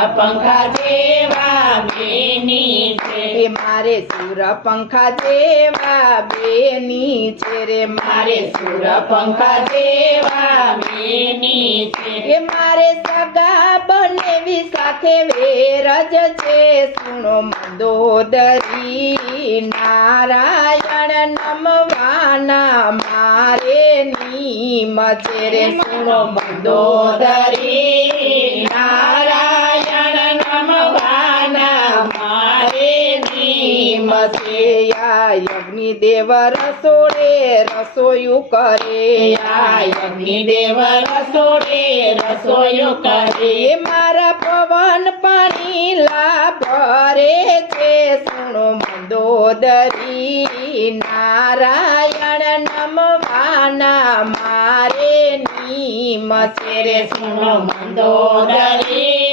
पंखा जेवा बेनी छे मारे सूर पंखा जेवा बेनी छे रे मारे सूर पंखा जेवा बेनी छे मारे सगा बनेवी साथे वेरज छे सुनो मंदोदरी नारायण नमवाना मारे नीम छे रे सुनो मंदोदरी नारायण नमवाना मारे नीम छे अग्निदेव रसोड़े रसोयु करे अग्निदेव रसोड़े रसोयु करे मारा पवन पानी लाभरे छे सुनो मंदोदरी नारायण नमवाना मारे नीम छे रे सुनो मंदोदरी